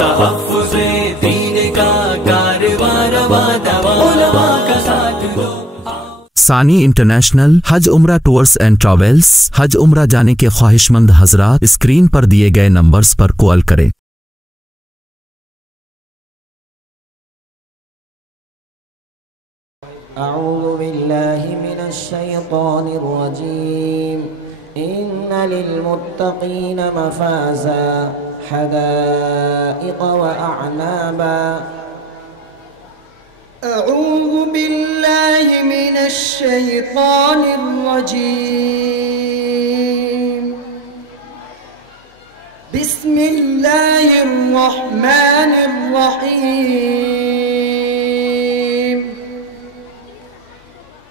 तहफ़्फ़ुज़े दीन का कारवां रवां दवा उलमा का साथ दो। सानी इंटरनेशनल हज उम्रा टूर्स एंड ट्रैवल्स। हज उम्रा जाने के ख्वाहिशमंद हजरात स्क्रीन पर दिए गए नंबर्स पर कॉल करें। अऊज़ु बिल्लाहि मिनश्शैतानिर्रजीम। इन्न लिल्मुत्तक़ीन मफ़ाज़ा हदाइक़ व अअनाबा। अऊज़ु बिल्लाहि मिनश्शैतानिर्रजीम। बिस्मिल्लाहिर्रहमानिर्रहीम।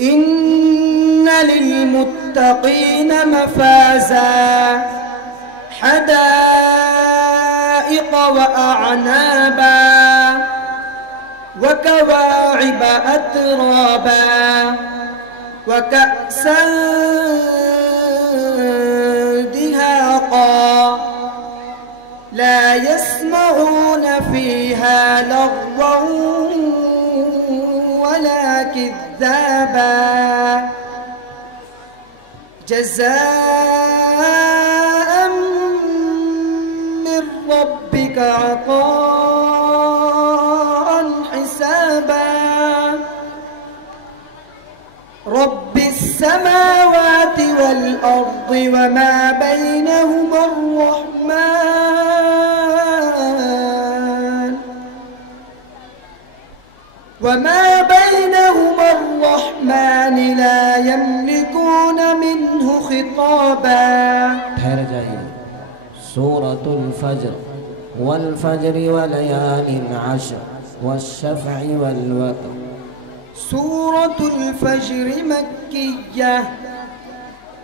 इन्न लिल्मुत्तक़ीन मफ़ाज़ा हदाइक़ व अअनाबा वकवाइब अतराबा वकअसन दिहाक़ा ला यस्मऊन फ़ीहा लग़्वन वला किज़्ज़ाबा जज़ाअन मिन रब्बिका अताअन हिसाबा। रब्बिस समावाति वल अर्दि वमा बैनहुमा अर्रहमान वमा बैनहुमा अर्रहमान ला यमलिकून मिन्हु खिताबा। ठहर जाइए। सूरतुल फज्र वल फज्रि व लयालिन अश्र वश्शफ़अि वल वत्र। सूरतुल फज्र मक्किय्या।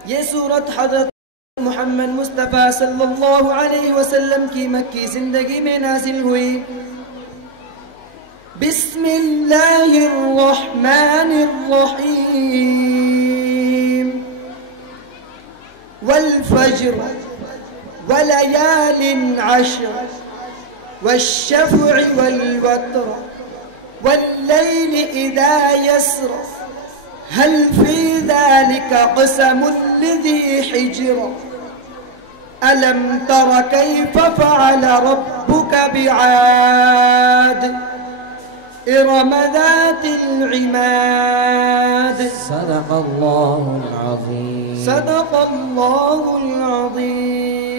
ये सूरत हज़रत मोहम्मद मुस्तफ़ा सल्लल्लाहु अलैहि वसल्लम की मक्की ज़िंदगी में नाज़िल हुई। बिस्मिल्लाहिर्रहमानिर्रहीम। वल फज्र वलयालिन अश्र वश्शफ़अि वल वत्र वल्लैलि इज़ा यस्र हल फ़ी ज़ालिका क़समुन लिज़ी हिज्र। अलम तर कैफ़ फ़अल रब्बुका बिआद इरम ज़ातिल इमाद। सदक़ल्लाहुल अज़ीम। सदक़ल्लाहुल अज़ीम।